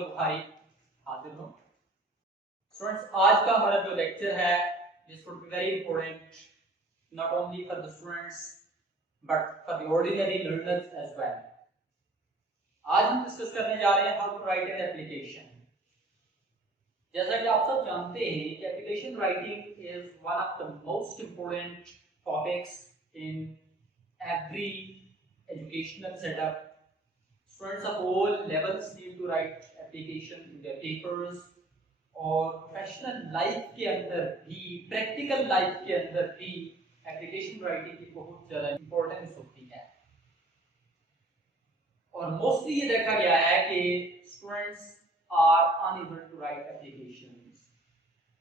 और बुखारी हाजिर हो। स्टूडेंट्स, आज का हमारा जो लेक्चर है this would be very important not only for the students but for the ordinary learners as well. आज हम डिस्कस करने जा रहे हैं how to write an application. जैसा कि आप सब जानते हैं कि application writing is one of the most important topics in every educational setup. Students of all levels need to write application in their papers और प्रोफेशनल लाइफ के अंदर भी, प्रैक्टिकल लाइफ के अंदर भी एप्लीकेशन राइटिंग की बहुत ज़्यादा इंपॉर्टेंस होती है। और मोस्टली ये देखा गया है कि students are unable to write applications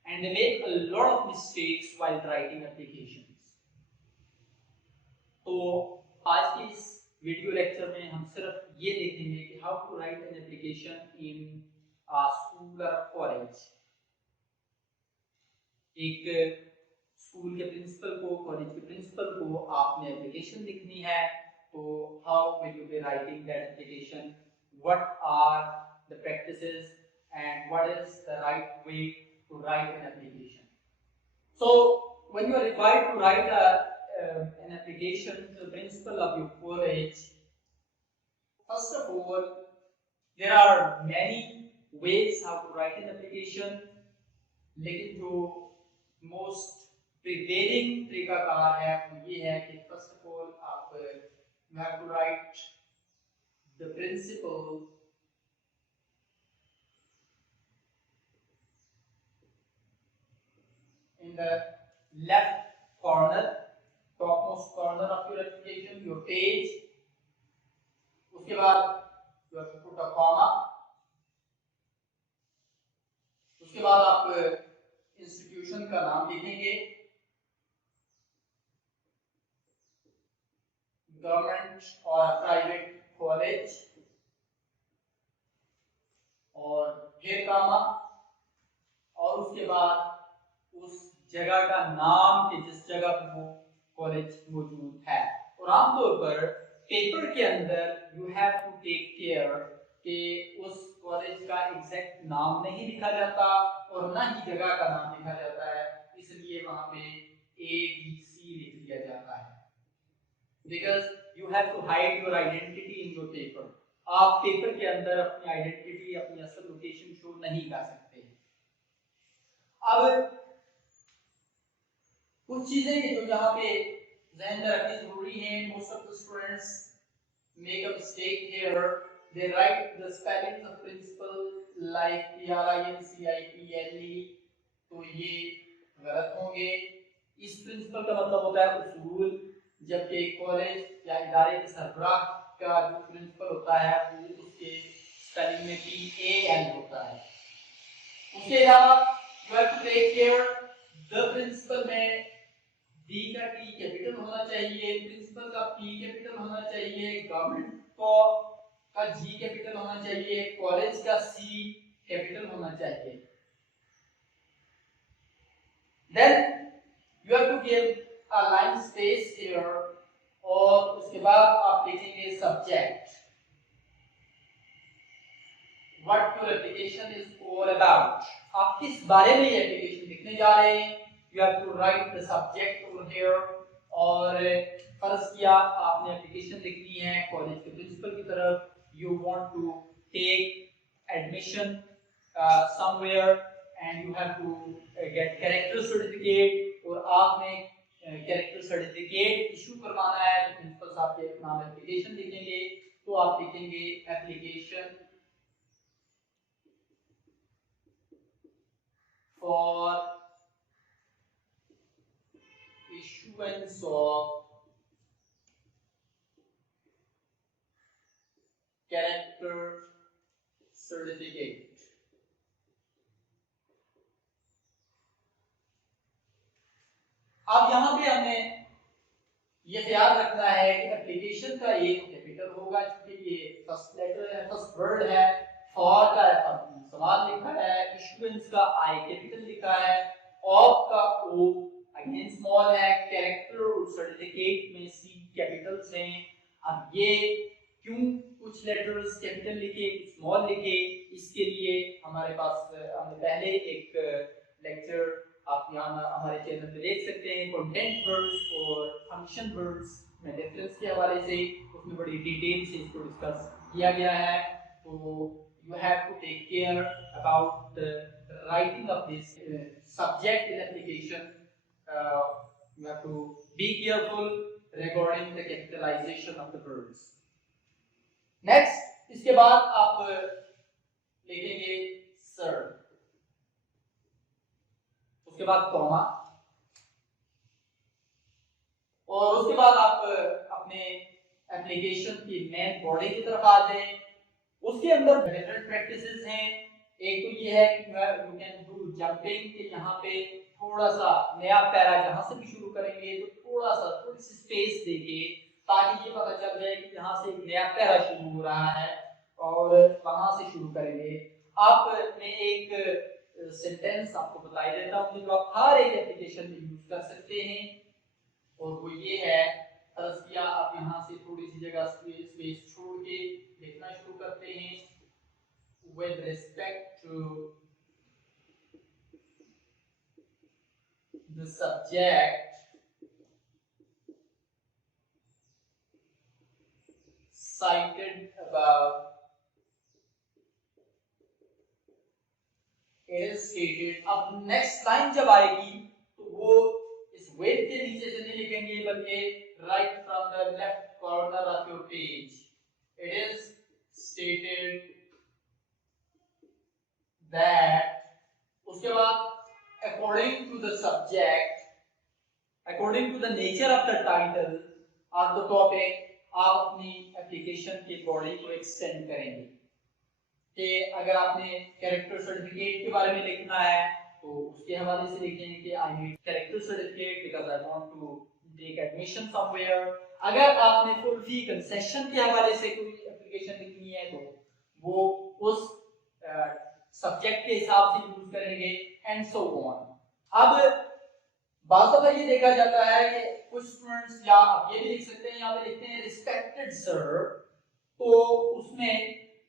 and they make a lot of mistakes while writing applications. तो आज की इस वीडियो लेक्चर में हम सिर्फ ये देखेंगे कि how to write an application in school और कॉलेज। एक स्कूल के प्रिंसिपल को, कॉलेज के प्रिंसिपल को आपने एप्लीकेशन लिखनी है, तो how will you be writing that application, what are the practices and what is the right way to write an application. So when you are required to write an application to the principal of your college, first of all there are many ways how to write an application, लेकिन जो most prevailing तरीकाकार है वो ये है कि first of all आप you have to write the principal in the left corner, topmost corner of your application, your page. उसके बाद you have to put a comma. उसके बाद आप इंस्टीट्यूशन का नाम लिखेंगे, गवर्नमेंट और प्राइवेट कॉलेज, और फिर कामा, और उसके बाद उस जगह का नाम कि जिस जगह पर वो कॉलेज मौजूद है। और आमतौर पर पेपर के अंदर you have to take care कि उस कॉलेज का एग्जैक्ट नाम नहीं लिखा जाता और ना ही जगह का नाम लिखा जाता है, इसलिए वहां पे ABC लिख दिया जाता है, because you have to hide your identity in your paper. आप पेपर के अंदर अपनी आइडेंटिटी, अपनी असल लोकेशन शो नहीं कर सकते। अब कुछ चीजें जो यहाँ पे ध्यान में रखनी जरूरी है। Most of the students make a mistake here, they write the spelling of principal like PRINCIPLE, तो ये गलत होंगे। इस प्रिंसिपल का मतलब होता है उसूल, जबकि कॉलेज या इदारे के सरबराह का जो प्रिंसिपल होता है वो उसके स्पेलिंग में PAL होता है। उसके अलावा you have to take care the principal में D का T कैपिटल होना चाहिए, प्रिंसिपल का P कैपिटल होना चाहिए, गवर्नमेंट का G कैपिटल होना चाहिए, कॉलेज का C कैपिटल होना चाहिए। Then you have to give a line space here, और उसके बाद आप लिखेंगे subject, what your application is all about, आप किस बारे में ये एप्लीकेशन लिखने जा रहे हैं। You have to write the subject over here, और फर्ज किया आपने एप्लीकेशन लिखनी है कॉलेज के प्रिंसिपल की तरफ, you want to take admission somewhere and you have to get character certificate, और आपने कैरेक्टर सर्टिफिकेट इशू करवाना है तो प्रिंसिपल साहब के नाम एप्लीकेशन लिखेंगे, तो आप लिखेंगे application for issuance of character certificate। अब यहाँ पे हमें ये ख्याल रखना है कि एप्लीकेशन का एक कैपिटल होगा, क्योंकि ये फर्स्ट लेटर है, फर्स्ट वर्ड है, फॉर का सवाल लिखा है, इशुएंस का आई कैपिटल लिखा है, ऑफ का ओ अगेन स्मॉल है, कैरेक्टर और सर्टिफिकेट में सी कैपिटल्स हैं। अब ये क्यों कुछ लेटर्स कैपिटल लिखे कुछ स्मॉल लिखे, इसके लिए पास हमने पहले एक लेक्चर आप यहाँ हमारे चैनल पे देख सकते हैं, कंटेंट वर्ड्स और फंक्शन वर्ड्स में डिफरेंस के हवाले से, उसमें बड़ी डिटेल से इसको डिस्कस किया गया है। तो you have to take care about the writing of this subject in application. You have to be careful regarding the capitalization of the words. Next, इसके बाद आप लिखेंगे sir, उसके बाद कॉमा, और उसके बाद आप अपने एप्लीकेशन की मेन बॉडी की तरफ आ जाएं। उसके अंदर डिफरेंट प्रैक्टिसेस हैं। एक तो ये है कि यू कैन डू जंपिंग, कि यहाँ पे थोड़ा सा नया पैरा जहाँ से भी शुरू करेंगे तो थोड़ी सी स्पेस देंगे ताकि ये पता चल जाए कि यहाँ से नया पैरा शुरू हो रहा है और वहां से शुरू करेंगे। आप मैं एक सेंटेंस आपको बताई देता हूँ जो आप हर एक एप्लीकेशन में यूज कर सकते हैं, और वो ये है, फर्ज किया आप यहाँ से थोड़ी सी जगह स्पेस छोड़ के लिखना शुरू करते हैं। With respect to the subject cited above, it is stated। अब नेक्स्ट लाइन जब आएगी तो वो इस with के नीचे से नहीं लिखेंगे, बल्कि right from the left corner of your page, it is stated that, उसके बाद according to the subject, according to the nature of the title or the topic, आप अपनी एप्लीकेशन की बॉडी को एक्सटेंड करेंगे। कि अगर आपने कैरेक्टर सर्टिफिकेट के बारे में लिखना है तो उसके हवाले से लिखेंगे कि I need character certificate because I want to take admission somewhere. अगर आपने फुल फी कंसेशन के हवाले से कोई एप्लीकेशन लिखनी है तो वो उस सब्जेक्ट के हिसाब से यूज करेंगे, एंड सो ऑन। अब बात तो ये देखा जाता है कि कुछ स्टूडेंट्स, या आप ये भी लिख सकते हैं, यहाँ पे लिखते हैं रिस्पेक्टेड सर, तो उसमें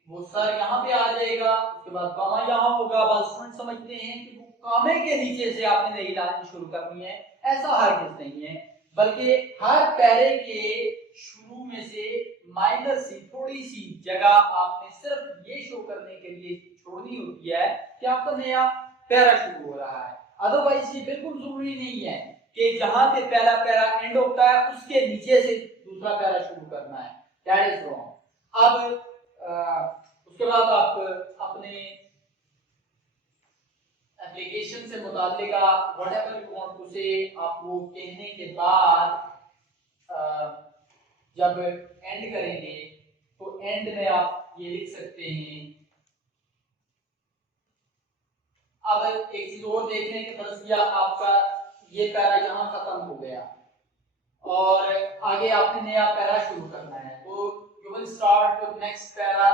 वो सर यहाँ पे आ जाएगा, उसके बाद कॉमा यहाँ होगा। बस स्टूडेंट समझते हैं कि वो कॉमे के नीचे से आपने नई लाइन शुरू करनी है, ऐसा हरगिज़ नहीं है, बल्कि हर पैरे के शुरू में से माइनर सी थोड़ी सी जगह आपने सिर्फ ये शो करने के लिए छोड़नी होती है कि आपका नया पैरा शुरू हो रहा है। अदरवाइज ये बिल्कुल जरूरी नहीं है कि जहां पे पहला पैरा एंड होता है उसके नीचे से दूसरा पैरा शुरू करना है, दैट इज रॉन्ग। अब उसके बाद आप अपने एप्लीकेशन से मुताल्लिक व्हाटएवर यू वांट टू से, आप वो कहने के बाद जब एंड करेंगे तो एंड में आप ये लिख सकते हैं। अब एक चीज और देखने के फर्ज किया, आपका ये पैरा यहाँ खत्म हो गया और आगे आपने नया पैरा शुरू करना है, तो you will start with next para.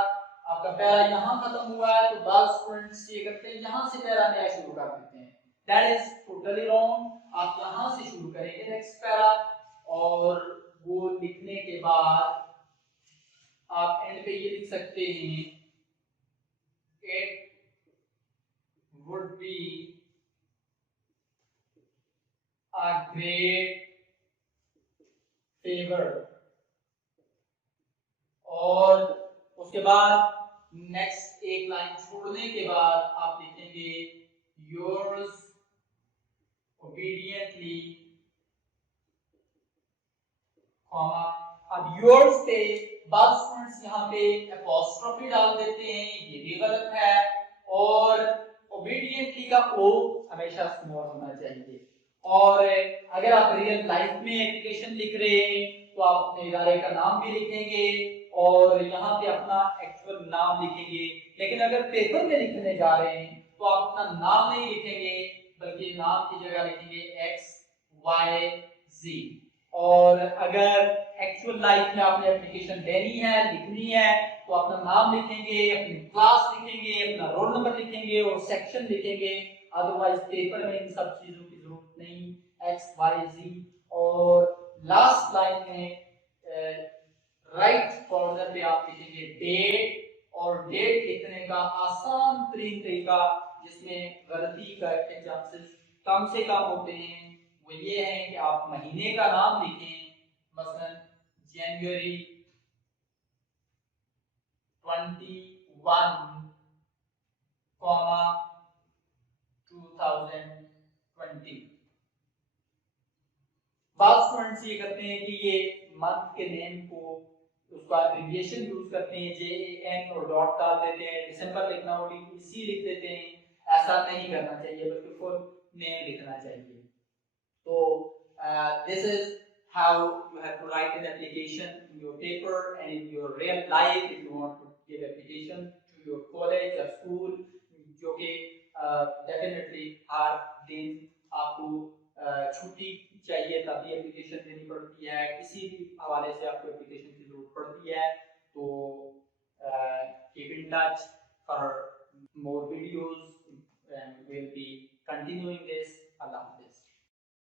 आपका पैरा यहाँ खत्म हुआ है तो बाद स्टूडेंट्स ये करते हैं यहाँ से पैरा नया शुरू कर देते हैं, दैट इज टोटली रॉन्ग। आप यहाँ से शुरू करेंगे नेक्स्ट पैरा, और वो लिखने के बाद आप एंड पे ये लिख सकते हैं, it would be a great favor, और उसके बाद नेक्स्ट एक लाइन छोड़ने के बाद आप लिखेंगे yours obediently, कॉमा। अब yours पे बाद स्टूडेंट्स यहाँ पे अपॉस्ट्रोफी डाल देते हैं, ये भी गलत है, और ओबीडियंटली का ओ हमेशा स्मॉल होना चाहिए। और अगर आप रियल लाइफ में एप्लीकेशन लिख रहे हैं तो आप अपने इदारे का नाम भी लिखेंगे और यहाँ पे अपना एक्चुअल नाम लिखेंगे। लेकिन अगर पेपर में लिखने जा रहे हैं तो आप अपना नाम नहीं लिखेंगे, बल्कि नाम की जगह लिखेंगे XYZ। और अगर एक्चुअल लाइफ में आपने एप्लीकेशन लेनी है, लिखनी है, तो अपना नाम लिखेंगे, अपनी क्लास लिखेंगे, अपना रोल नंबर लिखेंगे और सेक्शन लिखेंगे। अदरवाइज पेपर में इन सब चीजों की जरूरत नहीं, XYZ। और लास्ट लाइन में राइट कॉर्नर पे आप लिखेंगे डेट और डेट लिखने का आसान तरीन तरीका जिसमें गलती के चांसेस कम से कम होते हैं वो ये है कि आप महीने का नाम लिखें, मसलन जनवरी 21, 2020। बाद स्टूडेंट्स ये करते हैं कि ये मंथ के नेम को उसका एब्रिविएशन यूज करते हैं, JAN और डॉट डाल देते हैं, दिसंबर लिखना हो DC लिख देते हैं। ऐसा नहीं करना चाहिए बल्कि फुल नेम लिखना चाहिए। तो this is how you have to write an application in your paper and in your real life if you want to give application to your college or school, जो कि definitely हर दिन आपको छुट्टी चाहिए तभी एप्लीकेशन देनी पड़ती है, किसी भी हवाले से आपको एप्लीकेशन की जरूरत पड़ती है। तो keep in touch for more videos and we'll be continuing this. Allah Hafiz.